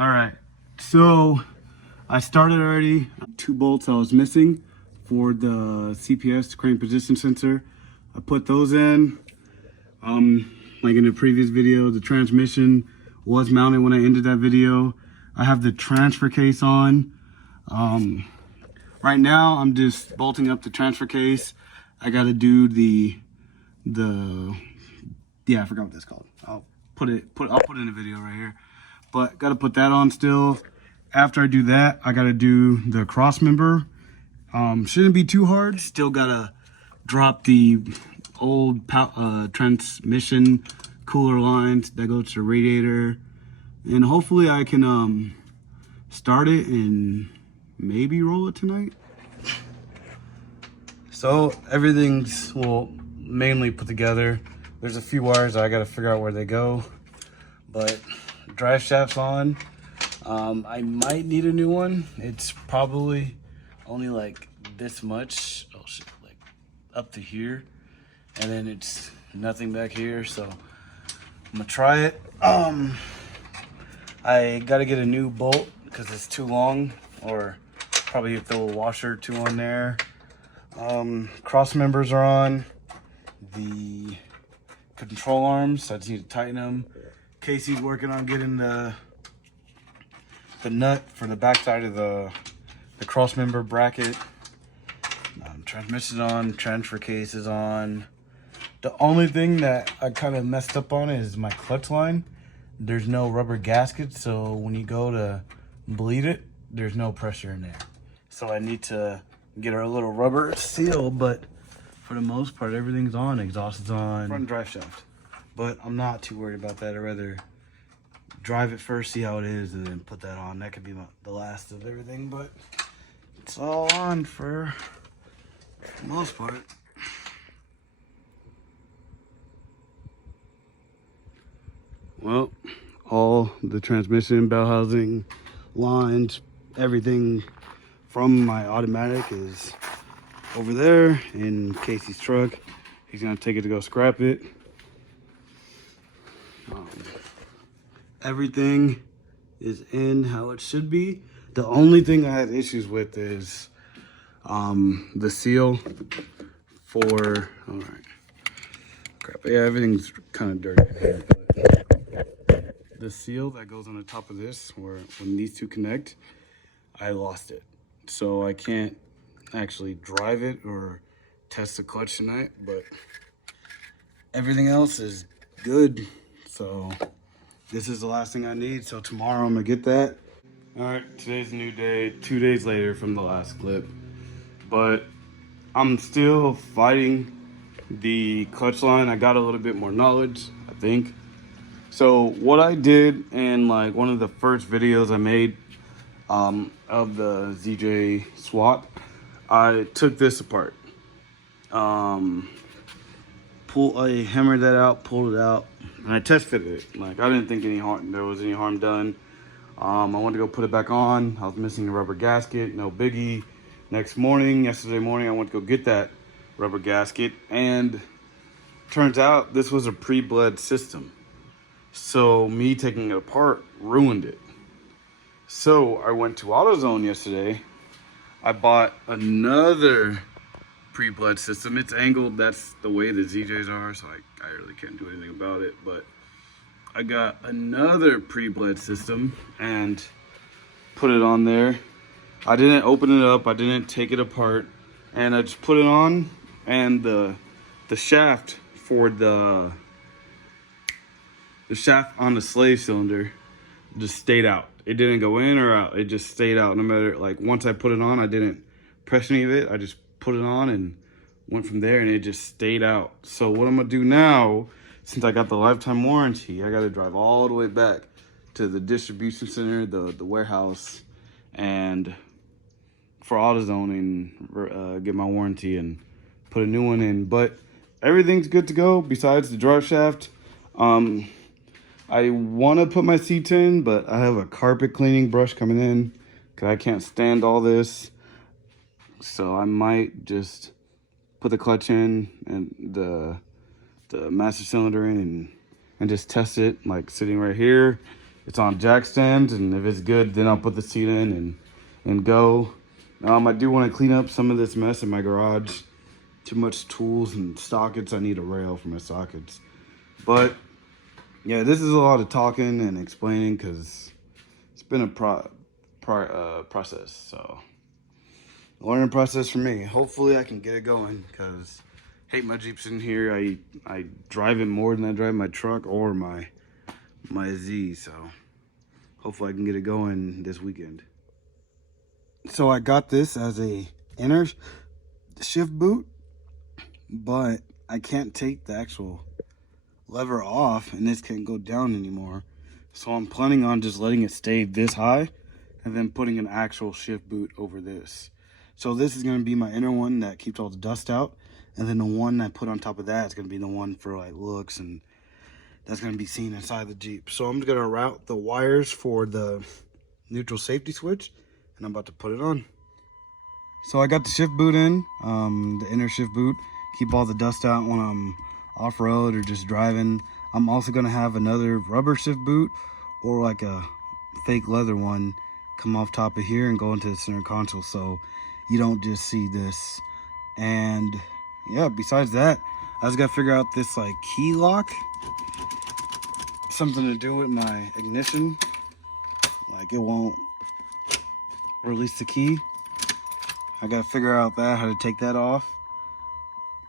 All right, so I started already. 2 bolts I was missing for the CPS, crane position sensor. I put those in. Like in the previous video, the transmission was mounted when I ended that video. I have the transfer case on. Right now I'm just bolting up the transfer case. I gotta do yeah, I forgot what that's called. I'll put it in the video right here. But gotta put that on still. After I do that, I gotta do the cross member. Shouldn't be too hard. Still gotta drop the old transmission cooler lines that go to the radiator, and hopefully I can start it and maybe roll it tonight. So everything's mainly put together. There's a few wires that I gotta figure out where they go, but drive shaft's on. I might need a new one. It's probably only like this much, oh shit, like up to here, and then it's nothing back here, so I'm gonna try it. I gotta get a new bolt because it's too long, or probably throw a washer or two on there. Cross members are on. The control arms, I just need to tighten them. Casey's working on getting the nut for the backside of the cross member bracket. Transmission on, transfer case is on. The only thing that I kind of messed up on is my clutch line. There's no rubber gasket, so when you go to bleed it, there's no pressure in there. So I need to get a little rubber seal, but for the most part, everything's on. Exhaust is on, front drive shaft. But I'm not too worried about that. I'd rather drive it first, see how it is, and then put that on. That could be the last of everything, but it's all on for the most part. Well, all the transmission, bell housing, lines, everything from my automatic is over there in Casey's truck. He's gonna take it to go scrap it. Everything is in how it should be. The only thing I had issues with is the seal for, all right, crap, yeah, everything's kind of dirty here, but the seal that goes on the top of this, where when these two connect, I lost it. So I can't actually drive it or test the clutch tonight, but everything else is good. So this is the last thing I need. So tomorrow I'm gonna get that. All right, today's a new day, 2 days later from the last clip, but I'm still fighting the clutch line. I got a little bit more knowledge, I think. So what I did in like one of the first videos I made of the ZJ swap, I took this apart. I hammered that out, pulled it out, and I test fitted it. Like, I didn't think there was any harm done. I wanted to go put it back on. I was missing a rubber gasket, no biggie. Yesterday morning, I went to go get that rubber gasket, and turns out this was a pre-bled system. So me taking it apart ruined it. So I went to AutoZone yesterday. I bought another pre-bled system. It's angled, that's the way the ZJs are, so I really can't do anything about it, but I got another pre-bled system and put it on there. I didn't open it up, I didn't take it apart, and I just put it on, and the shaft for the shaft on the slave cylinder just stayed out. It didn't go in or out, it just stayed out. No matter, like, once I put it on, I didn't press any of it, I just put it on and went from there, and it just stayed out. So what I'm gonna do now, since I got the lifetime warranty, I gotta drive all the way back to the distribution center, the warehouse, and for AutoZone and get my warranty and put a new one in. But everything's good to go besides the drive shaft. I want to put my seats in, but I have a carpet cleaning brush coming in because I can't stand all this. So I might just put the clutch in and the master cylinder in and just test it, like sitting right here. it's on jack stands, and if it's good, then I'll put the seat in and go. I do want to clean up some of this mess in my garage. Too much tools and sockets. I need a rail for my sockets. But yeah, this is a lot of talking and explaining because it's been a process. So learning process for me. Hopefully I can get it going because I hate my Jeep sitting here. I drive it more than I drive my truck or my Z. So hopefully I can get it going this weekend. So I got this as a inner shift boot, but I can't take the actual lever off and this can't go down anymore. So I'm planning on just letting it stay this high and then putting an actual shift boot over this. So this is going to be my inner one that keeps all the dust out, and then the one I put on top of that is going to be the one for like looks, and that's going to be seen inside the Jeep. So I'm just going to route the wires for the neutral safety switch, and I'm about to put it on. So I got the shift boot in, the inner shift boot, keep all the dust out when I'm off-road or just driving. I'm also going to have another rubber shift boot or like a fake leather one come off top of here and go into the center console, so you don't just see this. And yeah, besides that, I just got to figure out this like key lock, something to do with my ignition, like it won't release the key. I gotta figure out that, how to take that off.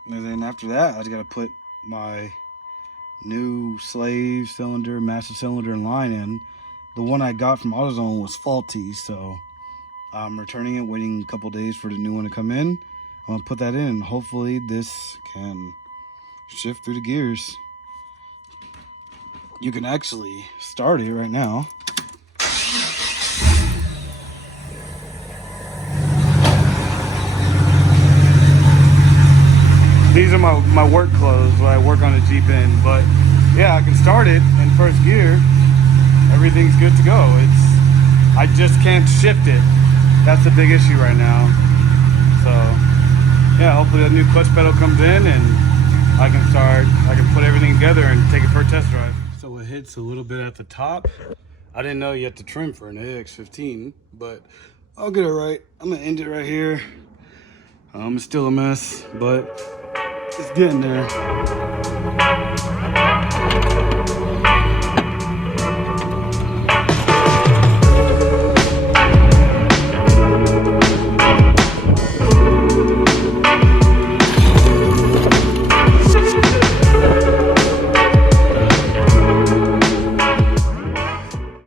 And then after that, I just gotta put my new slave cylinder, master cylinder and line in. The one I got from AutoZone was faulty, so I'm returning it, waiting a couple days for the new one to come in. I'm gonna put that in, and hopefully this can shift through the gears. You can actually start it right now. These are my work clothes, what I work on a Jeep in, but yeah, I can start it in first gear. Everything's good to go. I just can't shift it. That's the big issue right now. So yeah, hopefully a new clutch pedal comes in and I can put everything together and take it for a test drive. So it hits a little bit at the top. I didn't know you had to trim for an AX15, but I'll get it right. I'm gonna end it right here. It's still a mess, but it's getting there.